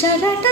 সারাটা